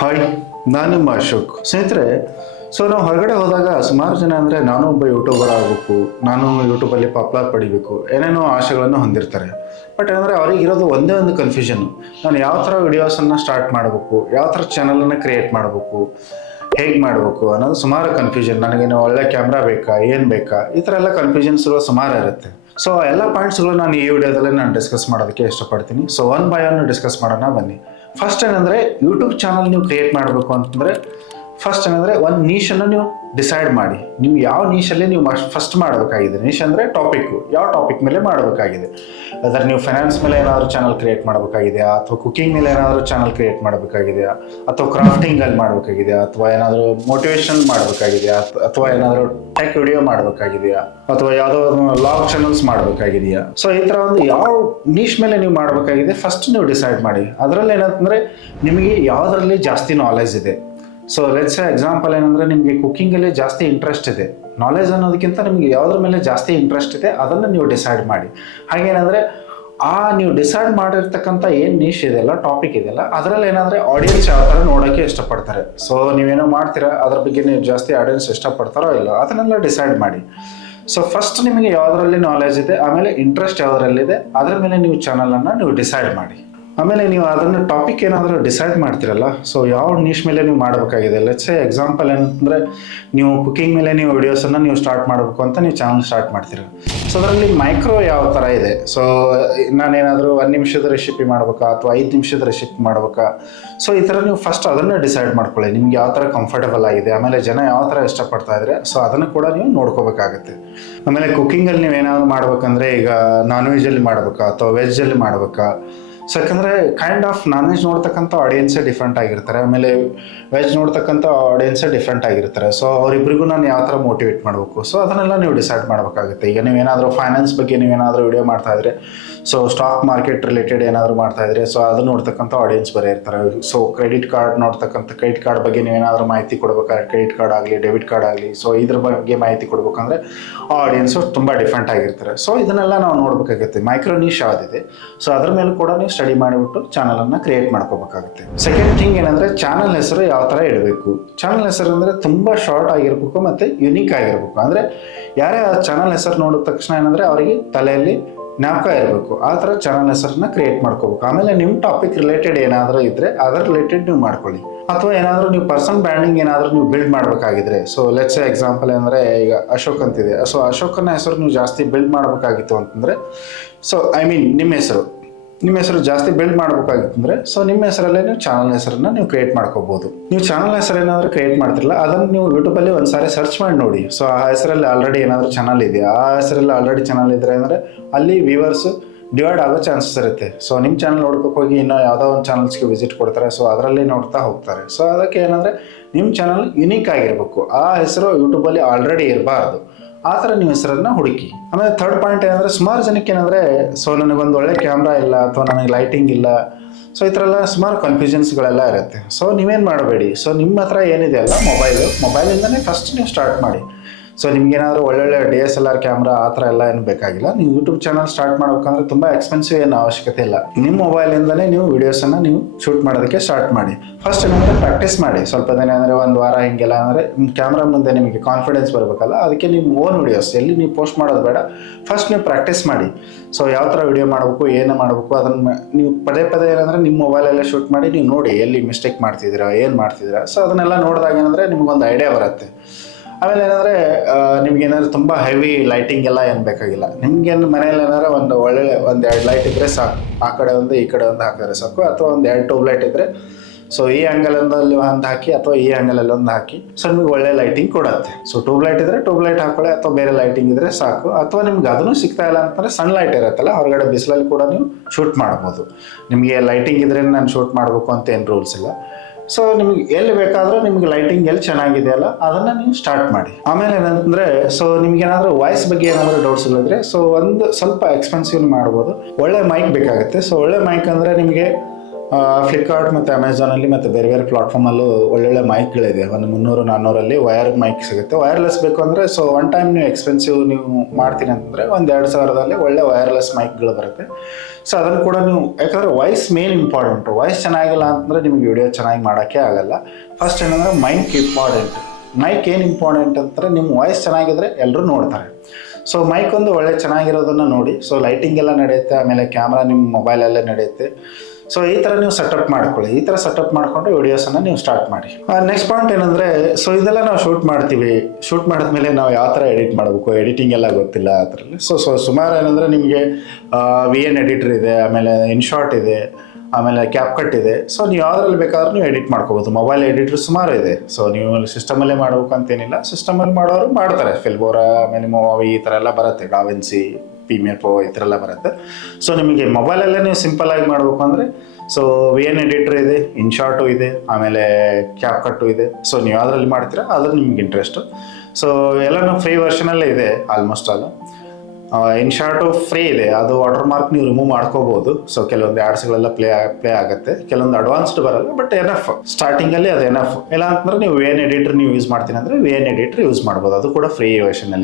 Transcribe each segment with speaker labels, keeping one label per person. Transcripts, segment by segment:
Speaker 1: Hi ನಾನು ನಿಮ್ಮ ಅಶೋಕ್. ಸ್ನೇಹಿತರೆ ಸೊ ನಾವು ಹೊರಗಡೆ ಹೋದಾಗ ಸುಮಾರು ಜನ ಅಂದರೆ ನಾನು ಒಬ್ಬ ಯೂಟ್ಯೂಬರ್ ಆಗಬೇಕು, ನಾನು ಯೂಟ್ಯೂಬಲ್ಲಿ ಪಾಪ್ಯುಲರ್ ಪಡಿಬೇಕು, ಏನೇನೋ ಆಸೆಗಳನ್ನು ಹೊಂದಿರ್ತಾರೆ. ಬಟ್ ಏನಂದರೆ ಅವ್ರಿಗೆ ಇರೋದು ಒಂದೇ ಒಂದು ಕನ್ಫ್ಯೂಷನ್ ನಾನು ಯಾವ ಥರ ವಿಡಿಯೋಸನ್ನು ಸ್ಟಾರ್ಟ್ ಮಾಡಬೇಕು, ಯಾವ ಥರ ಚಾನಲನ್ನು ಕ್ರಿಯೇಟ್ ಮಾಡಬೇಕು, ಹೇಗೆ ಮಾಡಬೇಕು ಅನ್ನೋದು ಸುಮಾರು ಕನ್ಫ್ಯೂಷನ್ ನನಗೇನು ಒಳ್ಳೆ ಕ್ಯಾಮ್ರಾ ಬೇಕಾ, ಏನು ಬೇಕಾ, ಈ ಥರ ಎಲ್ಲ ಕನ್ಫ್ಯೂಷನ್ಸ್ಗಳು ಸುಮಾರು ಇರುತ್ತೆ. ಸೊ ಎಲ್ಲ ಪಾಯಿಂಟ್ಸ್ಗಳು ನಾನು ಈ ವಿಡಿಯೋದಲ್ಲೇ ನಾನು ಡಿಸ್ಕಸ್ ಮಾಡೋದಕ್ಕೆ ಇಷ್ಟಪಡ್ತೀನಿ. So one by one discuss ಮಾಡೋಣ, ಬನ್ನಿ. ಫಸ್ಟ್ ಏನಂದರೆ ಯೂಟ್ಯೂಬ್ ಚಾನಲ್ ನೀವು ಕ್ರಿಯೇಟ್ ಮಾಡಬೇಕು ಅಂತಂದರೆ ಫಸ್ಟ್ ಏನಂದರೆ ಒಂದು ನೀಶನ್ನು ನೀವು ಡಿಸೈಡ್ ಮಾಡಿ. ನೀವು ಯಾವ ನೀಶಲ್ಲಿ ನೀವು ಫಸ್ಟ್ ಮಾಡಬೇಕಾಗಿದೆ. ನೀಶ್ ಅಂದರೆ ಟಾಪಿಕ್ಕು ಯಾವ ಟಾಪಿಕ್ ಮೇಲೆ ಮಾಡಬೇಕಾಗಿದೆ. ಅದರ ನೀವು ಫೈನಾನ್ಸ್ ಮೇಲೆ ಏನಾದರೂ ಚಾನಲ್ ಕ್ರಿಯೇಟ್ ಮಾಡಬೇಕಾಗಿದೆಯಾ? ಅಥವಾ ಕುಕಿಂಗ್ ಮೇಲೆ ಏನಾದರೂ ಚಾನಲ್ ಕ್ರಿಯೇಟ್ ಮಾಡಬೇಕಾಗಿದೆಯಾ? ಅಥವಾ ಕ್ರಾಫ್ಟಿಂಗಲ್ಲಿ ಮಾಡಬೇಕಾಗಿದೆಯಾ? ಅಥವಾ ಏನಾದರೂ ಮೋಟಿವೇಶನ್ ಮಾಡಬೇಕಾಗಿದೆಯಾ? ಅಥವಾ ಏನಾದರೂ ಟೆಕ್ ವಿಡಿಯೋ ಮಾಡಬೇಕಾಗಿದೆಯಾ? ಅಥವಾ ಯಾವುದೋ ಲಾಗ್ ಚಾನಲ್ಸ್ ಮಾಡಬೇಕಾಗಿದೆಯಾ? ಸೊ ಈ ಥರ ಒಂದು ಯಾವ ನೀಶ್ ಮೇಲೆ ನೀವು ಮಾಡಬೇಕಾಗಿದೆ ಫಸ್ಟ್ ನೀವು ಡಿಸೈಡ್ ಮಾಡಿ. ಅದರಲ್ಲಿ ಏನಂತಂದರೆ, ನಿಮಗೆ ಯಾವುದರಲ್ಲಿ ಜಾಸ್ತಿ ನಾಲೆಜ್ ಇದೆ. ಸೊ ಲೆಟ್ಸ್ ಎಕ್ಸಾಂಪಲ್ ಏನಂದ್ರೆ ನಿಮಗೆ ಕುಕ್ಕಿಂಗಲ್ಲಿ ಜಾಸ್ತಿ ಇಂಟ್ರೆಸ್ಟ್ ಇದೆ. ನಾಲೆಜ್ ಅನ್ನೋದಕ್ಕಿಂತ ನಿಮಗೆ ಯಾವುದ್ರ ಮೇಲೆ ಜಾಸ್ತಿ ಇಂಟ್ರೆಸ್ಟ್ ಇದೆ, ಅದನ್ನು ನೀವು ಡಿಸೈಡ್ ಮಾಡಿ. ಹಾಗೇನಂದ್ರೆ ಆ ನೀವು ಡಿಸೈಡ್ ಮಾಡಿರ್ತಕ್ಕಂಥ ಏನು ನೀಶ್ ಇದೆಯಲ್ಲ ಟಾಪಿಕ್ ಇದೆಯಲ್ಲ ಅದರಲ್ಲಿ ಏನಾದರೆ ಆಡಿಯನ್ಸ್ ಯಾವ ಥರ ನೋಡೋಕ್ಕೆ ಇಷ್ಟಪಡ್ತಾರೆ. ಸೊ ನೀವೇನೋ ಮಾಡ್ತೀರಾ, ಅದ್ರ ಬಗ್ಗೆ ನೀವು ಜಾಸ್ತಿ ಆಡಿಯನ್ಸ್ ಇಷ್ಟಪಡ್ತಾರೋ ಇಲ್ಲೋ, ಅದನ್ನೆಲ್ಲ ಡಿಸೈಡ್ ಮಾಡಿ. ಸೊ ಫಸ್ಟ್ ನಿಮಗೆ ಯಾವುದರಲ್ಲಿ ನಾಲೆಜ್ ಇದೆ, ಆಮೇಲೆ ಇಂಟ್ರೆಸ್ಟ್ ಯಾವುದರಲ್ಲಿದೆ ಅದರ ಮೇಲೆ ನೀವು ಚಾನಲನ್ನು ನೀವು ಡಿಸೈಡ್ ಮಾಡಿ. ಆಮೇಲೆ ನೀವು ಅದನ್ನು ಟಾಪಿಕ್ ಏನಾದರೂ ಡಿಸೈಡ್ ಮಾಡ್ತಿರಲ್ಲ ಸೊ ಯಾವ ನೀಶ್ ಮೇಲೆ ನೀವು ಮಾಡಬೇಕಾಗಿದೆ? ಲೆಟ್ಸ್ ಎಕ್ಸಾಂಪಲ್ ಏನಂತಂದರೆ ನೀವು ಕುಕಿಂಗ್ ಮೇಲೆ ನೀವು ವಿಡಿಯೋಸನ್ನು ನೀವು ಸ್ಟಾರ್ಟ್ ಮಾಡಬೇಕು ಅಂತ ನೀವು ಚಾನಲ್ ಸ್ಟಾರ್ಟ್ ಮಾಡ್ತೀರ. ಸೊ ಅದರಲ್ಲಿ ಮೈಕ್ರೋ ಯಾವ ಥರ ಇದೆ? ಸೊ ನಾನೇನಾದರೂ ಒಂದು ನಿಮಿಷದ ರೆಸಿಪಿ ಮಾಡ್ಬೇಕಾ ಅಥವಾ ಐದು ನಿಮಿಷದ ರೆಸಿಪಿ ಮಾಡ್ಬೇಕಾ? ಸೊ ಈ ಥರ ನೀವು ಫಸ್ಟ್ ಅದನ್ನು ಡಿಸೈಡ್ ಮಾಡ್ಕೊಳ್ಳಿ. ನಿಮ್ಗೆ ಯಾವ ಥರ ಕಂಫರ್ಟಬಲ್ ಆಗಿದೆ? ಆಮೇಲೆ ಜನ ಯಾವ ಥರ ಇಷ್ಟಪಡ್ತಾ ಇದ್ದಾರೆ ಸೊ ಅದನ್ನು ಕೂಡ ನೀವು ನೋಡ್ಕೋಬೇಕಾಗುತ್ತೆ. ಆಮೇಲೆ ಕುಕ್ಕಿಂಗಲ್ಲಿ ನೀವು ಏನಾದರೂ ಮಾಡ್ಬೇಕಂದ್ರೆ ಈಗ ನಾನ್ ವೆಜ್ಜಲ್ಲಿ ಮಾಡ್ಬೇಕಾ ಅಥವಾ ವೆಜ್ಜಲ್ಲಿ ಮಾಡ್ಬೇಕಾ? ಸೊ ಯಾಕಂದರೆ ಕೈಂಡ್ ಆಫ್ ನಾನ್ ವೆಜ್ ನೋಡ್ತಕ್ಕಂಥ ಆಡಿಯನ್ಸೇ ಡಿಫ್ರೆಂಟ್ ಆಗಿರ್ತಾರೆ. ಆಮೇಲೆ ವೆಜ್ ನೋಡ್ತಕ್ಕಂಥ ಆಡಿಯನ್ಸೇ ಡಿಫ್ರೆಂಟ್ ಆಗಿರ್ತಾರೆ. ಸೊ ಅವರಿಬ್ಬರಿಗೂ ನಾನು ಯಾವ ಥರ ಮೋಟಿವೇಟ್ ಮಾಡಬೇಕು? ಸೊ ಅದನ್ನೆಲ್ಲ ನೀವು ಡಿಸೈಡ್ ಮಾಡಬೇಕಾಗುತ್ತೆ. ಈಗ ನೀವೇನಾದರೂ ಫೈನಾನ್ಸ್ ಬಗ್ಗೆ ನೀವೇನಾದರೂ ವಿಡಿಯೋ ಮಾಡ್ತಾ ಇದ್ರೆ ಸೊ ಸ್ಟಾಕ್ ಮಾರ್ಕೆಟ್ ರಿಲೇಟೆಡ್ ಏನಾದರೂ ಮಾಡ್ತಾ ಇದ್ರೆ ಸೊ ಅದು ನೋಡ್ತಕ್ಕಂಥ ಆಡಿಯನ್ಸ್ ಬರೀ ಇರ್ತಾರೆ. ಸೊ ಕ್ರೆಡಿಟ್ ಕಾರ್ಡ್ ನೋಡ್ತಕ್ಕಂಥ ಕ್ರೆಡಿಟ್ ಕಾರ್ಡ್ ಬಗ್ಗೆ ನೀವೇನಾದರೂ ಮಾಹಿತಿ ಕೊಡ್ಬೇಕಾದ್ರೆ ಕ್ರೆಡಿಟ್ ಕಾರ್ಡ್ ಆಗಲಿ ಡೆಬಿಟ್ ಕಾರ್ಡ್ ಆಗಲಿ ಸೊ ಇದ್ರ ಬಗ್ಗೆ ಮಾಹಿತಿ ಕೊಡ್ಬೇಕಂದ್ರೆ ಆ ಆಡಿಯನ್ಸು ತುಂಬ ಡಿಫ್ರೆಂಟ್ ಆಗಿರ್ತಾರೆ. ಸೊ ಇದನ್ನೆಲ್ಲ ನಾವು ನೋಡ್ಬೇಕಾಗುತ್ತೆ. ಮೈಕ್ರೋ ನೀಶ್ ಯಾವುದಿದೆ? ಸೊ ಅದ್ರ ಮೇಲೆ ಕೂಡ ನೀವು ಸ್ಟಡಿ ಮಾಡಿಬಿಟ್ಟು ಚಾನಲನ್ನು ಕ್ರಿಯೇಟ್ ಮಾಡ್ಕೋಬೇಕಾಗುತ್ತೆ. ಸೆಕೆಂಡ್ ಥಿಂಗ್ ಏನಂದರೆ ಚಾನಲ್ ಹೆಸರು ಯಾವ ಥರ ಇಡಬೇಕು? ಚಾನಲ್ ಹೆಸರು ಅಂದರೆ ತುಂಬ ಶಾರ್ಟ್ ಆಗಿರ್ಬೇಕು ಮತ್ತು ಯುನೀಕ್ ಆಗಿರ್ಬೇಕು. ಅಂದರೆ ಯಾರೇ ಆ ಚಾನಲ್ ಹೆಸರು ನೋಡಿದ ತಕ್ಷಣ ಏನಂದರೆ ಅವರಿಗೆ ತಲೆಯಲ್ಲಿ ಜ್ಞಾಪಕ ಇರಬೇಕು. ಆ ಥರ ಚಾನಲ್ ಹೆಸರನ್ನ ಕ್ರಿಯೇಟ್ ಮಾಡ್ಕೋಬೇಕು. ಆಮೇಲೆ ನಿಮ್ಮ ಟಾಪಿಕ್ ರಿಲೇಟೆಡ್ ಏನಾದರೂ ಇದ್ದರೆ ಅದರ ರಿಲೇಟೆಡ್ ನೀವು ಮಾಡ್ಕೊಳ್ಳಿ. ಅಥವಾ ಏನಾದರೂ ನೀವು ಪರ್ಸನ್ ಬ್ರ್ಯಾಂಡಿಂಗ್ ಏನಾದರೂ ನೀವು ಬಿಲ್ಡ್ ಮಾಡಬೇಕಾಗಿದ್ರೆ. ಸೊ ಲೆಟ್ಸ್ ಎಕ್ಸಾಂಪಲ್ ಅಂದರೆ ಈಗ ಅಶೋಕ್ ಅಂತಿದೆ. ಸೊ ಅಶೋಕನ ಹೆಸರು ನೀವು ಜಾಸ್ತಿ ಬಿಲ್ಡ್ ಮಾಡಬೇಕಾಗಿತ್ತು ಅಂತಂದರೆ ಸೊ ಐ ಮೀನ್ ನಿಮ್ಮ ಹೆಸರು. ನಿಮ್ಮ ಹೆಸರು ಜಾಸ್ತಿ ಬಿಲ್ಡ್ ಮಾಡಬೇಕಾಗಿತ್ತಂದ್ರೆ ಸೊ ನಿಮ್ಮ ಹೆಸರಲ್ಲೇ ನೀವು ಚಾನಲ್ ಹೆಸರನ್ನ ನೀವು ಕ್ರಿಯೇಟ್ ಮಾಡ್ಕೋಬಹುದು ನೀವು ಚಾನಲ್ ಹೆಸರು ಏನಾದ್ರೂ ಕ್ರಿಯೇಟ್ ಮಾಡ್ತಿರಲ್ಲ, ಅದನ್ನ ನೀವು ಯೂಟ್ಯೂಬಲ್ಲಿ ಒಂದು ಸಾರಿ ಸರ್ಚ್ ಮಾಡಿ ನೋಡಿ. ಸೊ ಆ ಹೆಸರಲ್ಲಿ ಆಲ್ರೆಡಿ ಏನಾದರೂ ಚಾನಲ್ ಇದೆಯಾ? ಆ ಹೆಸರಲ್ಲಿ ಆಲ್ರೆಡಿ ಚಾನಲ್ ಇದ್ರೆ ಅಂದರೆ, ಅಲ್ಲಿ ವ್ಯೂವರ್ಸ್ ಡಿವೈಡ್ ಆಗೋ ಚಾನ್ಸಸ್ ಇರುತ್ತೆ. ಸೊ ನಿಮ್ಮ ಚಾನಲ್ ನೋಡ್ಕೋಕೆ ಹೋಗಿ ಇನ್ನೂ ಯಾವುದೋ ಒಂದು ಚಾನಲ್ಸ್ಗೆ ವಿಸಿಟ್ ಕೊಡ್ತಾರೆ ಸೊ ಅದರಲ್ಲಿ ನೋಡ್ತಾ ಹೋಗ್ತಾರೆ. ಸೊ ಅದಕ್ಕೆ ಏನಂದರೆ ನಿಮ್ಮ ಚಾನಲ್ ಯುನೀಕ್ ಆಗಿರಬೇಕು. ಆ ಹೆಸರು ಯೂಟ್ಯೂಬಲ್ಲಿ ಆಲ್ರೆಡಿ ಇರಬಾರ್ದು. ಆ ಥರ ನೀವು ಹೆಸರನ್ನ ಹುಡುಕಿ. ಆಮೇಲೆ ಥರ್ಡ್ ಪಾಯಿಂಟ್ ಏನಂದರೆ ಸುಮಾರು ಜನಕ್ಕೆ ಏನಂದರೆ ಸೊ ನನಗೊಂದು ಒಳ್ಳೆ ಕ್ಯಾಮ್ರಾ ಇಲ್ಲ ಅಥವಾ ನನಗೆ ಲೈಟಿಂಗ್ ಇಲ್ಲ. ಸೊ ಈ ಥರ ಎಲ್ಲ ಸುಮಾರು ಕನ್ಫ್ಯೂಷನ್ಸ್ಗಳೆಲ್ಲ ಇರುತ್ತೆ. ಸೊ ನೀವೇನು ಮಾಡಬೇಡಿ. ಸೊ ನಿಮ್ಮ ಹತ್ರ ಏನಿದೆ ಅಲ್ಲ ಮೊಬೈಲು ಮೊಬೈಲಿಂದನೇ ಫಸ್ಟ್ ನೀವು ಸ್ಟಾರ್ಟ್ ಮಾಡಿ. ಸೊ ನಿಮ್ಗೇನಾದರೂ ಒಳ್ಳೊಳ್ಳೆ D S L R camera ಆ ಥರ ಎಲ್ಲ ಏನು ಬೇಕಾಗಿಲ್ಲ. ನೀವು ಯೂಟ್ಯೂಬ್ ಚಾನಲ್ ಸ್ಟಾರ್ಟ್ ಮಾಡ್ಬೇಕಂದ್ರೆ ತುಂಬ ಎಕ್ಸ್ಪೆನ್ಸಿವ್ ಏನು ಅವಶ್ಯಕತೆ ಇಲ್ಲ. ನಿಮ್ಮ ಮೊಬೈಲಿಂದಲೇ ನೀವು ವೀಡಿಯೋಸನ್ನು ನೀವು ಶೂಟ್ ಮಾಡೋದಕ್ಕೆ ಸ್ಟಾರ್ಟ್ ಮಾಡಿ. ಫಸ್ಟ್ ಏನಂದರೆ ಪ್ರಾಕ್ಟೀಸ್ ಮಾಡಿ. ಸ್ವಲ್ಪ ದಿನ ಅಂದರೆ ಒಂದು ವಾರ ಹಿಂಗೆಲ್ಲ ಅಂದರೆ ಕ್ಯಾಮ್ರಾ ಮುಂದೆ ನಿಮಗೆ ಕಾನ್ಫಿಡೆನ್ಸ್ ಬರಬೇಕಲ್ಲ, ಅದಕ್ಕೆ ನಿಮ್ಮ ಓನ್ ವೀಡಿಯೋಸ್ ಎಲ್ಲಿ ನೀವು ಪೋಸ್ಟ್ ಮಾಡೋದು ಬೇಡ ಫಸ್ಟ್ ನೀವು ಪ್ರಾಕ್ಟೀಸ್ ಮಾಡಿ. ಸೊ ಯಾವ ಥರ ವಿಡಿಯೋ ಮಾಡಬೇಕು, ಏನು ಮಾಡಬೇಕು, ಅದನ್ನು ನೀವು ಪದೇ ಪದೇ ಏನಂದರೆ ನಿಮ್ಮ ಮೊಬೈಲಲ್ಲೇ ಶೂಟ್ ಮಾಡಿ, ನೀವು ನೋಡಿ ಎಲ್ಲಿ ಮಿಸ್ಟೇಕ್ ಮಾಡ್ತಿದ್ದೀರಾ, ಏನು ಮಾಡ್ತಿದ್ದೀರಾ. ಸೊ ಅದನ್ನೆಲ್ಲ ನೋಡಿದಾಗ ಏನಂದರೆ ನಿಮಗೊಂದು ಐಡಿಯಾ ಬರುತ್ತೆ. ಆಮೇಲೆ ಏನಂದರೆ ನಿಮ್ಗೆ ಏನಾದ್ರು ತುಂಬ ಹೆವಿ ಲೈಟಿಂಗ್ ಎಲ್ಲ ಏನು ಬೇಕಾಗಿಲ್ಲ. ನಿಮ್ಗೇನು ಮನೇಲಿ ಏನಾದ್ರು ಒಂದು ಒಳ್ಳೆ ಒಂದು ಎರಡು ಲೈಟ್ ಇದ್ದರೆ ಸಾಕು. ಆ ಕಡೆ ಒಂದು, ಈ ಕಡೆ ಒಂದು ಹಾಕಿದ್ರೆ ಸಾಕು. ಅಥವಾ ಒಂದು ಎರಡು ಟ್ಯೂಬ್ ಲೈಟ್ ಇದ್ದರೆ ಸೊ ಈ ಆ್ಯಂಗಲಲ್ಲಿ ಒಂದು ಹಾಕಿ, ಅಥವಾ ಈ ಆ್ಯಂಗಲಲ್ಲಿ ಒಂದು ಹಾಕಿ ಸೊ ನಿಮ್ಗೆ ಒಳ್ಳೆ ಲೈಟಿಂಗ್ ಕೊಡುತ್ತೆ. ಸೊ ಟ್ಯೂಬ್ ಲೈಟ್ ಇದ್ದರೆ ಟ್ಯೂಬ್ ಲೈಟ್ ಹಾಕೊಳ್ಳಿ, ಅಥವಾ ಬೇರೆ ಲೈಟಿಂಗ್ ಇದ್ದರೆ ಸಾಕು. ಅಥವಾ ನಿಮ್ಗೆ ಅದನ್ನು ಸಿಗ್ತಾ ಇಲ್ಲ ಅಂತಂದರೆ ಸನ್ ಲೈಟ್ ಇರುತ್ತಲ್ಲ, ಹೊರಗಡೆ ಬಿಸಿಲಲ್ಲಿ ಕೂಡ ನೀವು ಶೂಟ್ ಮಾಡ್ಬೋದು ನಿಮಗೆ ಲೈಟಿಂಗ್ ಇದ್ರೆ ನಾನು ಶೂಟ್ ಮಾಡಬೇಕು ಅಂತ ಏನು ರೂಲ್ಸ್ ಇಲ್ಲ. ಸೊ ನಿಮ್ಗೆ ಎಲ್ಲಿ ಬೇಕಾದರೂ ನಿಮ್ಗೆ ಲೈಟಿಂಗ್ ಎಲ್ಲಿ ಚೆನ್ನಾಗಿದೆಯಲ್ಲ ಅದನ್ನು ನೀವು ಸ್ಟಾರ್ಟ್ ಮಾಡಿ. ಆಮೇಲೆ ಏನಂದ್ರೆ ಸೊ ನಿಮ್ಗೆ ಏನಾದರೂ ವಾಯ್ಸ್ ಬಗ್ಗೆ ಏನಾದರೂ ಡೌಟ್ಸ್ ಇಲ್ಲದ್ರೆ ಸೊ ಒಂದು ಸ್ವಲ್ಪ ಎಕ್ಸ್ಪೆನ್ಸಿವ್ ಮಾಡ್ಬೋದು. ಒಳ್ಳೆ ಮೈಕ್ ಬೇಕಾಗುತ್ತೆ. ಸೊ ಒಳ್ಳೆ ಮೈಕ್ ಅಂದರೆ ನಿಮಗೆ ಫ್ಲಿಪ್ಕಾರ್ಟ್ ಮತ್ತು ಅಮೆಝಾನಲ್ಲಿ ಮತ್ತು ಬೇರೆ ಬೇರೆ ಪ್ಲಾಟ್ಫಾರ್ಮಲ್ಲೂ ಒಳ್ಳೊಳ್ಳೆ ಮೈಕ್ಗಳಿದೆ ಒಂದು ಮುನ್ನೂರು ನಾನ್ನೂರಲ್ಲಿ ವೈರ್ ಮೈಕ್ ಸಿಗುತ್ತೆ. ವೈರ್ಲೆಸ್ ಬೇಕು ಅಂದರೆ ಸೊ ಒನ್ ಟೈಮ್ ನೀವು ಎಕ್ಸ್ಪೆನ್ಸಿವ್ ನೀವು ಮಾಡ್ತೀನಿ ಅಂತಂದರೆ ಒಂದು ಎರಡು ಸಾವಿರದಲ್ಲಿ ಒಳ್ಳೆ ವೈರ್ಲೆಸ್ ಮೈಕ್ಗಳು ಬರುತ್ತೆ. ಸೊ ಅದನ್ನು ಕೂಡ ನೀವು, ಯಾಕಂದರೆ ವಾಯ್ಸ್ ಮೇನ್ ಇಂಪಾರ್ಟೆಂಟು ವಾಯ್ಸ್ ಚೆನ್ನಾಗಿಲ್ಲ ಅಂತಂದರೆ ನಿಮಗೆ ವಿಡಿಯೋ ಚೆನ್ನಾಗಿ ಮಾಡೋಕ್ಕೆ ಆಗಲ್ಲ. ಫಸ್ಟ್ ಏನಂದರೆ ಮೈಕ್ ಇಂಪಾರ್ಟೆಂಟ್ ಮೈಕ್ ಏನು ಇಂಪಾರ್ಟೆಂಟ್ ಅಂತಂದರೆ ನಿಮ್ಮ ವಾಯ್ಸ್ ಚೆನ್ನಾಗಿದ್ರೆ ಎಲ್ಲರೂ ನೋಡ್ತಾರೆ. ಸೊ ಮೈಕ್ ಒಂದು ಒಳ್ಳೆ ಚೆನ್ನಾಗಿರೋದನ್ನು ನೋಡಿ. ಸೊ ಲೈಟಿಂಗ್ ಎಲ್ಲ ನಡೆಯುತ್ತೆ, ಆಮೇಲೆ ಕ್ಯಾಮ್ರಾ ನಿಮ್ಮ ಮೊಬೈಲಲ್ಲೇ ನಡೆಯುತ್ತೆ. ಸೊ ಈ ಥರ ನೀವು ಸೆಟಪ್ ಮಾಡ್ಕೊಳ್ಳಿ. ಈ ಥರ ಸೆಟಪ್ ಮಾಡಿಕೊಂಡು ವಿಡಿಯೋಸನ್ನು ನೀವು ಸ್ಟಾರ್ಟ್ ಮಾಡಿ. ನೆಕ್ಸ್ಟ್ ಪಾಯಿಂಟ್ ಏನಂದರೆ ಸೊ ಇದೆಲ್ಲ ನಾವು ಶೂಟ್ ಮಾಡ್ತೀವಿ. ಶೂಟ್ ಮಾಡಿದ್ಮೇಲೆ ನಾವು ಯಾವ ಥರ ಎಡಿಟ್ ಮಾಡಬೇಕು? ಎಡಿಟಿಂಗ್ ಎಲ್ಲ ಗೊತ್ತಿಲ್ಲ ಅದರಲ್ಲಿ ಸೊ ಸೊ ಸುಮಾರು ಏನಂದರೆ ನಿಮಗೆ ವಿ ಎನ್ ಎಡಿಟರ್ ಇದೆ, ಆಮೇಲೆ ಇನ್ಶಾರ್ಟ್ ಇದೆ, ಆಮೇಲೆ ಕ್ಯಾಪ್ ಕಟ್ ಇದೆ. ಸೊ ನೀವು ಯಾವ್ದ್ರಲ್ಲಿ ಬೇಕಾದ್ರೂ ನೀವು ಎಡಿಟ್ ಮಾಡ್ಕೋಬೋದು. ಮೊಬೈಲ್ ಎಡಿಟರ್ ಸುಮಾರು ಇದೆ. ಸೊ ನೀವು ಸಿಸ್ಟಮಲ್ಲೇ ಮಾಡಬೇಕು ಅಂತೇನಿಲ್ಲ. ಸಿಸ್ಟಮಲ್ಲಿ ಮಾಡೋರು ಮಾಡ್ತಾರೆ. ಫಿಲ್ಬೋರಾ ಆಮೇಲೆ ಮೊವಿ ಈ ಥರ ಎಲ್ಲ ಬರುತ್ತೆ. ಡಾವೆನ್ಸಿ ಪ್ರೀಮಿಯರ್ ಪ್ರೊ ಈ ಥರ ಎಲ್ಲ ಬರುತ್ತೆ. ಸೊ ನಿಮಗೆ ಮೊಬೈಲಲ್ಲೇ ನೀವು ಸಿಂಪಲ್ ಆಗಿ ಮಾಡಬೇಕು ಅಂದರೆ ಸೊ ವಿ ಎನ್ ಎಡಿಟ್ರ್ ಇದೆ ಇನ್ಶಾರ್ಟು ಇದೆ, ಆಮೇಲೆ ಕ್ಯಾಪ್ ಕಟ್ಟು ಇದೆ. ಸೊ ನೀವು ಅದರಲ್ಲಿ ಮಾಡ್ತೀರಾ ಅದ್ರ ನಿಮ್ಗೆ ಇಂಟ್ರೆಸ್ಟು ಸೊ ಎಲ್ಲನೂ ಫ್ರೀ ವರ್ಷನಲ್ಲೇ ಇದೆ almost all in short free ಇದೆ. ಅದು ವಾಟರ್ ಮಾರ್ಕ್ ನೀವು ರಿಮೂವ್ ಮಾಡ್ಕೋಬಹುದು ಸೊ ಕೆಲವೊಂದು ಆ್ಯಡ್ಸ್ಗಳೆಲ್ಲ ಪ್ಲೇ ಪ್ಲೇ ಆಗುತ್ತೆ. ಕೆಲವೊಂದು ಅಡ್ವಾನ್ಸ್ಡ್ ಬರಲ್ಲ ಬಟ್ ಎನಫ್ ಸ್ಟಾರ್ಟಿಂಗಲ್ಲಿ ಅದು ಎನಫ್ ಇಲ್ಲ ಅಂತಂದ್ರೆ ನೀವು ಏನ್ ಎಡಿಟರ್ ನೀವು ಯೂಸ್ ಮಾಡ್ತೀನಿ ಅಂದ್ರೆ ವಿ ಎನ್ ಎಡಿಟರ್ ಯೂಸ್ ಮಾಡ್ಬೋದು. ಅದು ಕೂಡ ಫ್ರೀ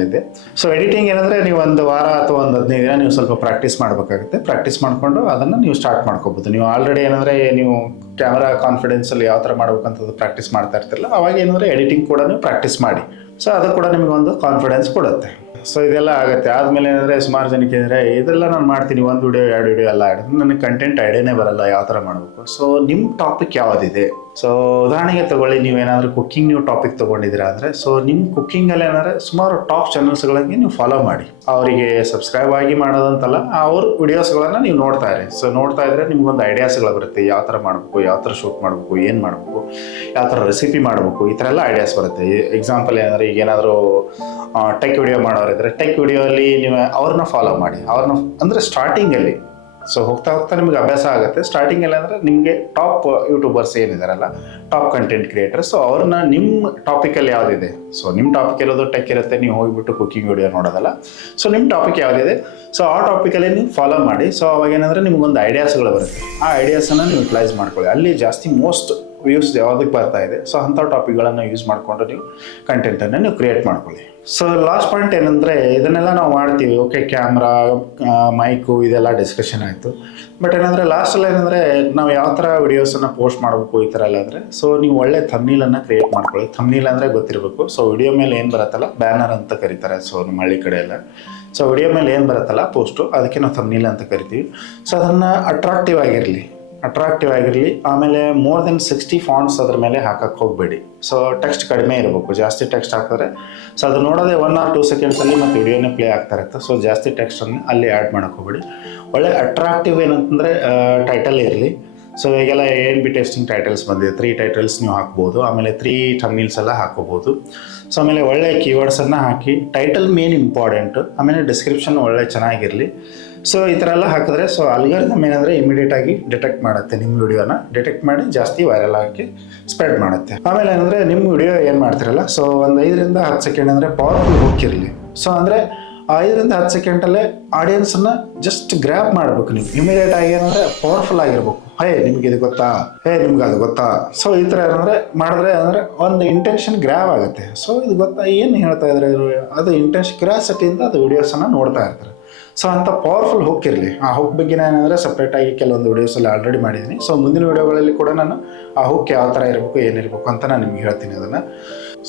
Speaker 1: ಇದೆ. ಸೊ ಎಡಿಟಿಂಗ್ ಏನಂದರೆ ನೀವು ಒಂದು ವಾರ ಅಥವಾ ಒಂದು ಹದಿನೈದು ದಿನ ನೀವು ಸ್ವಲ್ಪ ಪ್ರಾಕ್ಟೀಸ್ ಮಾಡಬೇಕಾಗುತ್ತೆ. ಪ್ರಾಕ್ಟೀಸ್ ಮಾಡಿಕೊಂಡು ಅದನ್ನು ನೀವು ಸ್ಟಾರ್ಟ್ ಮಾಡ್ಕೋಬೋದು. ನೀವು ಆಲ್ರೆಡಿ ಏನಂದರೆ ನೀವು ಕ್ಯಾಮ್ರಾ ಕಾನ್ಫಿಡೆನ್ಸಲ್ಲಿ ಯಾವ ಥರ ಮಾಡಬೇಕಂತದ್ದು ಪ್ರಾಕ್ಟೀಸ್ ಮಾಡ್ತಾ ಇರ್ತಿರಲ್ಲ, ಅವಾಗ ಏನಂದರೆ ಎಡಿಟಿಂಗ್ ಕೂಡ ನೀವು ಪ್ರಾಕ್ಟೀಸ್ ಮಾಡಿ. ಸೊ ಅದು ಕೂಡ ನಿಮಗೆ ಒಂದು ಕಾನ್ಫಿಡೆನ್ಸ್ ಕೊಡುತ್ತೆ. ಸೊ ಇದೆಲ್ಲ ಆಗುತ್ತೆ. ಆದಮೇಲೆ ಏನಂದರೆ ಸುಮಾರು ಜನಕ್ಕೆ ಅಂದರೆ ಇದೆಲ್ಲ ನಾನು ಮಾಡ್ತೀನಿ, ಒಂದು ವಿಡಿಯೋ ಎರಡು ವಿಡಿಯೋ ಎಲ್ಲ ಆಡಿದ್ರೆ, ನನಗೆ ಕಂಟೆಂಟ್ ಐಡಿಯಾನೇ ಬರಲ್ಲ ಯಾವ ಥರ ಮಾಡಬೇಕು? ಸೊ ನಿಮ್ಮ ಟಾಪಿಕ್ ಯಾವುದಿದೆ? ಸೊ ಉದಾಹರಣೆಗೆ ತಗೊಳ್ಳಿ, ನೀವೇನಾದರೂ ಕುಕ್ಕಿಂಗ್ ನೀವು ಟಾಪಿಕ್ ತೊಗೊಂಡಿದ್ದೀರಾ ಅಂದರೆ ಸೊ ನಿಮ್ಮ ಕುಕ್ಕಿಂಗಲ್ಲಿ ಏನಾದ್ರೆ ಸುಮಾರು ಟಾಪ್ ಚಾನಲ್ಸ್ಗಳಿಗೆ ನೀವು ಫಾಲೋ ಮಾಡಿ. ಅವರಿಗೆ ಸಬ್ಸ್ಕ್ರೈಬ್ ಆಗಿ ಮಾಡೋದಂತಲ್ಲ, ಅವ್ರ ವಿಡಿಯೋಸ್ಗಳನ್ನು ನೀವು ನೋಡ್ತಾ ಇರಿ. ಸೊ ನೋಡ್ತಾ ಇದ್ರೆ ನಿಮ್ಗೊಂದು ಐಡಿಯಾಸ್ಗಳು ಬರುತ್ತೆ. ಯಾವ ಥರ ಮಾಡಬೇಕು, ಯಾವ ಥರ ಶೂಟ್ ಮಾಡಬೇಕು, ಏನು ಮಾಡಬೇಕು, ಯಾವ ಥರ ರೆಸಿಪಿ ಮಾಡಬೇಕು, ಈ ಥರ ಎಲ್ಲ ಐಡಿಯಾಸ್ ಬರುತ್ತೆ. ಎಕ್ಸಾಂಪಲ್ ಏನಂದರೆ ಈಗ ಏನಾದರೂ ಟೆಕ್ ವಿಡಿಯೋ ಮಾಡೋರಿದ್ರೆ ಟೆಕ್ ವಿಡಿಯೋ ಅಲ್ಲಿ ನೀವು ಅವ್ರನ್ನ ಫಾಲೋ ಮಾಡಿ. ಅವ್ರನ್ನ, ಅಂದರೆ ಸ್ಟಾರ್ಟಿಂಗಲ್ಲಿ ಸೊ ಹೋಗ್ತಾ ಹೋಗ್ತಾ ನಿಮಗೆ ಅಭ್ಯಾಸ ಆಗುತ್ತೆ. ಸ್ಟಾರ್ಟಿಂಗ್ ಎಲ್ಲ ಅಂದರೆ ನಿಮಗೆ ಟಾಪ್ ಯೂಟ್ಯೂಬರ್ಸ್ ಏನಿದಾರಲ್ಲ ಟಾಪ್ ಕಂಟೆಂಟ್ ಕ್ರಿಯೇಟರ್ಸ್ ಸೊ ಅವ್ರನ್ನ ನಿಮ್ಮ ಟಾಪಿಕಲ್ಲಿ ಯಾವುದಿದೆ? ಸೊ ನಿಮ್ಮ ಟಾಪಿಕ್ ಇರೋದು ಟೆಕ್ ಇರುತ್ತೆ, ನೀವು ಹೋಗಿಬಿಟ್ಟು ಕುಕಿಂಗ್ ವಿಡಿಯೋ ನೋಡೋದಲ್ಲ. ಸೊ ನಿಮ್ಮ ಟಾಪಿಕ್ ಯಾವುದಿದೆ? ಸೊ ಆ ಟಾಪಿಕಲ್ಲಿ ನೀವು ಫಾಲೋ ಮಾಡಿ. ಸೊ ಅವಾಗ ಏನಂದರೆ ನಿಮಗೊಂದು ಐಡಿಯಾಸ್ಗಳು ಬರುತ್ತೆ. ಆ ಐಡಿಯಾಸನ್ನು ನೀವು ಯುಟಿಲೈಸ್ ಮಾಡ್ಕೊಳ್ಳಿ. ಅಲ್ಲಿ ಜಾಸ್ತಿ ಮೋಸ್ಟ್ ವ್ಯೂಸ್ ಯಾವುದಕ್ಕೆ ಬರ್ತಾ ಇದೆ. ಸೊ ಅಂಥ ಟಾಪಿಕ್ಗಳನ್ನು ಯೂಸ್ ಮಾಡಿಕೊಂಡು ನೀವು ಕಂಟೆಂಟನ್ನು ನೀವು ಕ್ರಿಯೇಟ್ ಮಾಡ್ಕೊಳ್ಳಿ. ಸೊ ಲಾಸ್ಟ್ ಪಾಯಿಂಟ್ ಏನಂದರೆ, ಇದನ್ನೆಲ್ಲ ನಾವು ಮಾಡ್ತೀವಿ. ಓಕೆ ಕ್ಯಾಮ್ರಾ ಮೈಕು ಇದೆಲ್ಲ ಡಿಸ್ಕಷನ್ ಆಯಿತು. ಬಟ್ ಏನಂದರೆ ಲಾಸ್ಟಲ್ಲಿ ಏನಂದರೆ, ನಾವು ಯಾವ ಥರ ವಿಡಿಯೋಸನ್ನು ಪೋಸ್ಟ್ ಮಾಡಬೇಕು ಈ ಥರ ಎಲ್ಲ ಅಂದರೆ ಸೊ ನೀವು ಒಳ್ಳೆ ಥಮ್ನೀಲನ್ನು ಕ್ರಿಯೇಟ್ ಮಾಡ್ಕೊಳ್ಳಿ. ಥಮ್ನೀಲ್ ಅಂದರೆ ಗೊತ್ತಿರಬೇಕು. ಸೊ ವಿಡಿಯೋ ಮೇಲೆ ಏನು ಬರುತ್ತಲ್ಲ ಬ್ಯಾನರ್ ಅಂತ ಕರೀತಾರೆ. ಸೊ ನಮ್ಮ ಹಳ್ಳಿ ಕಡೆ ಎಲ್ಲ. ಸೊ ವಿಡಿಯೋ ಮೇಲೆ ಏನು ಬರುತ್ತಲ್ಲ ಪೋಸ್ಟು ಅದಕ್ಕೆ ನಾವು ಥಮ್ನೀಲ್ ಅಂತ ಕರಿತೀವಿ. ಸೊ ಅದನ್ನು ಅಟ್ರಾಕ್ಟಿವ್ ಆಗಿರಲಿ. ಅಟ್ರಾಕ್ಟಿವ್ ಆಗಿರಲಿ, ಆಮೇಲೆ ಮೋರ್ ದೆನ್ ಸಿಕ್ಸ್ಟಿ ಫಾಂಟ್ಸ್ ಅದ್ರ ಮೇಲೆ ಹಾಕಕ್ಕೆ ಹೋಗಬೇಡಿ. ಸೊ ಟೆಕ್ಸ್ಟ್ ಕಡಿಮೆ ಇರಬೇಕು, ಜಾಸ್ತಿ ಟೆಕ್ಸ್ಟ್ ಹಾಕಿದ್ರೆ. ಸೊ ಅದು ನೋಡೋದೇ ಒನ್ ಆರ್ ಟೂ ಸೆಕೆಂಡ್ಸಲ್ಲಿ ಮತ್ತು ವಿಡಿಯೋನೇ ಪ್ಲೇ ಆಗ್ತಾ ಇರುತ್ತೆ. ಸೊ ಜಾಸ್ತಿ ಟೆಕ್ಸ್ಟನ್ನು ಅಲ್ಲಿ ಆ್ಯಡ್ ಮಾಡಕ್ಕೆ ಹೋಗಬೇಡಿ. ಒಳ್ಳೆ ಅಟ್ರಾಕ್ಟಿವ್ ಏನಂತಂದರೆ ಟೈಟಲ್ ಇರಲಿ. ಸೊ ಈಗೆಲ್ಲ ಏನ್ ಬಿ ಟೆಸ್ಟಿಂಗ್ ಟೈಟಲ್ಸ್ ಬಂದಿದೆ. ತ್ರೀ ಟೈಟಲ್ಸ್ ನೀವು ಹಾಕ್ಬೋದು. ಆಮೇಲೆ ತ್ರೀ ಟಮ್ನೀಲ್ಸ್ ಎಲ್ಲ ಹಾಕೋಬೋದು. ಸೊ ಆಮೇಲೆ ಒಳ್ಳೆ ಕೀವರ್ಡ್ಸನ್ನು ಹಾಕಿ ಟೈಟಲ್ ಮೇನ್ ಇಂಪಾರ್ಟೆಂಟು ಆಮೇಲೆ ಡಿಸ್ಕ್ರಿಪ್ಷನ್ ಒಳ್ಳೆ ಚೆನ್ನಾಗಿರಲಿ. ಸೊ ಈ ಥರ ಎಲ್ಲ ಹಾಕಿದ್ರೆ ಸೊ ಏನಂದ್ರೆ ಏನಂದರೆ ಇಮಿಡಿಯೇಟಾಗಿ ಡಿಟೆಕ್ಟ್ ಮಾಡುತ್ತೆ ನಿಮ್ಮ ವಿಡಿಯೋನ ಡಿಟೆಕ್ಟ್ ಮಾಡಿ ಜಾಸ್ತಿ ವೈರಲ್ ಆಗಿ ಸ್ಪ್ರೆಡ್ ಮಾಡುತ್ತೆ. ಆಮೇಲೆ ಏನಂದರೆ, ನಿಮ್ಮ ವಿಡಿಯೋ ಏನು ಮಾಡ್ತಿರಲ್ಲ ಸೊ ಒಂದು ಐದರಿಂದ ಹತ್ತು ಸೆಕೆಂಡ್ ಅಂದರೆ ಪವರ್ಫುಲ್ ಇರಲಿ ಸೊ ಅಂದರೆ ಐದರಿಂದ ಹತ್ತು ಸೆಕೆಂಡಲ್ಲೇ ಆಡಿಯನ್ಸನ್ನು ಜಸ್ಟ್ ಗ್ರ್ಯಾಪ್ ಮಾಡಬೇಕು ನೀವು. ಇಮಿಡಿಯೇಟ್ ಆಗಿ ಏನಂದರೆ ಪವರ್ಫುಲ್ ಆಗಿರ್ಬೇಕು. ಹೇ, ನಿಮ್ಗೆ ಇದು ಗೊತ್ತಾ? ಹೇ, ನಿಮ್ಗೆ ಅದು ಗೊತ್ತಾ? ಸೊ ಈ ಥರ ಏನಂದರೆ ಮಾಡಿದ್ರೆ ಅಂದರೆ ಒಂದು ಇಂಟೆನ್ಷನ್ ಗ್ರ್ಯಾಪ್ ಆಗುತ್ತೆ. ಸೊ ಇದು ಗೊತ್ತಾ? ಏನು ಹೇಳ್ತಾ ಇದ್ದಾರೆ ಅದು ಇಂಟೆನ್ಷನ್ ಕ್ಯೂರಿಯಾಸಿಟಿಯಿಂದ ಅದು ವಿಡಿಯೋಸನ್ನು ನೋಡ್ತಾ ಇರ್ತಾರೆ. ಸೊ ಅಂಥ ಪವರ್ಫುಲ್ ಹುಕ್ ಇರಲಿ. ಆ ಹುಕ್ ಬಗ್ಗೆ ಏನಂದರೆ ಸಪ್ರೇಟಾಗಿ ಕೆಲವೊಂದು ವೀಡಿಯೋಸಲ್ಲಿ ಆಲ್ರೆಡಿ ಮಾಡಿದ್ದೀನಿ. ಸೊ ಮುಂದಿನ ವೀಡಿಯೋಗಳಲ್ಲಿ ಕೂಡ ನಾನು ಆ ಹುಕ್ ಯಾವ ಥರ ಇರಬೇಕು, ಏನಿರಬೇಕು ಅಂತ ನಾನು ನಿಮ್ಗೆ ಹೇಳ್ತೀನಿ ಅದನ್ನು.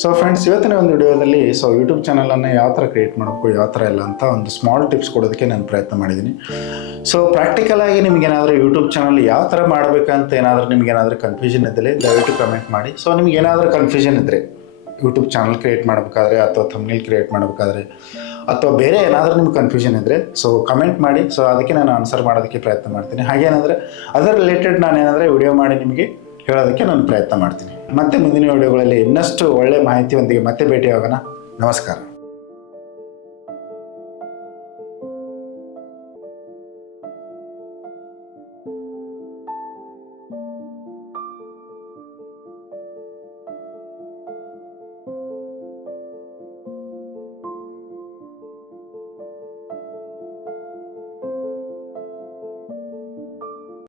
Speaker 1: ಸೊ ಫ್ರೆಂಡ್ಸ್ ಇವತ್ತಿನ ಒಂದು ವಿಡಿಯೋದಲ್ಲಿ ಸೊ ಯೂಟ್ಯೂಬ್ ಚಾನಲನ್ನು ಯಾವ ಥರ ಕ್ರಿಯೇಟ್ ಮಾಡಬೇಕು, ಯಾವ ಥರ ಇಲ್ಲ ಅಂತ ಒಂದು ಸ್ಮಾಲ್ ಟಿಪ್ಸ್ ಕೊಡೋದಕ್ಕೆ ನಾನು ಪ್ರಯತ್ನ ಮಾಡಿದ್ದೀನಿ. ಸೊ ಪ್ರಾಕ್ಟಿಕಲ್ ಆಗಿ ನಿಮ್ಗೆ ಏನಾದರೂ ಯೂಟ್ಯೂಬ್ ಚಾನಲ್ ಯಾವ ಥರ ಮಾಡಬೇಕಂತ ಏನಾದರೂ ನಿಮ್ಗೆ ಏನಾದರೂ ಕನ್ಫ್ಯೂಷನ್ ಇದ್ದರೆ ದಯವಿಟ್ಟು ಕಮೆಂಟ್ ಮಾಡಿ. ಸೊ ನಿಮ್ಗೆ ಏನಾದರೂ ಕನ್ಫ್ಯೂಷನ್ ಇದ್ದರೆ ಯೂಟ್ಯೂಬ್ ಚಾನಲ್ ಕ್ರಿಯೇಟ್ ಮಾಡಬೇಕಾದ್ರೆ ಅಥವಾ ಥಂಬ್ನೇಲ್ ಕ್ರಿಯೇಟ್ ಮಾಡಬೇಕಾದ್ರೆ ಅಥವಾ ಬೇರೆ ಏನಾದರೂ ನಿಮ್ಗೆ ಕನ್ಫ್ಯೂಷನ್ ಇದ್ದರೆ ಸೊ ಕಮೆಂಟ್ ಮಾಡಿ. ಸೊ ಅದಕ್ಕೆ ನಾನು ಆನ್ಸರ್ ಮಾಡೋದಕ್ಕೆ ಪ್ರಯತ್ನ ಮಾಡ್ತೀನಿ. ಹಾಗೇನಂದರೆ ಅದರ ರಿಲೇಟೆಡ್ ನಾನು ಏನಾದರೆ ವಿಡಿಯೋ ಮಾಡಿ ನಿಮಗೆ ಹೇಳೋದಕ್ಕೆ ನಾನು ಪ್ರಯತ್ನ ಮಾಡ್ತೀನಿ. ಮತ್ತೆ ಮುಂದಿನ ವಿಡಿಯೋಗಳಲ್ಲಿ ಇನ್ನಷ್ಟು ಒಳ್ಳೆ ಮಾಹಿತಿಯೊಂದಿಗೆ ಮತ್ತೆ ಭೇಟಿಯಾಗೋಣ. ನಮಸ್ಕಾರ.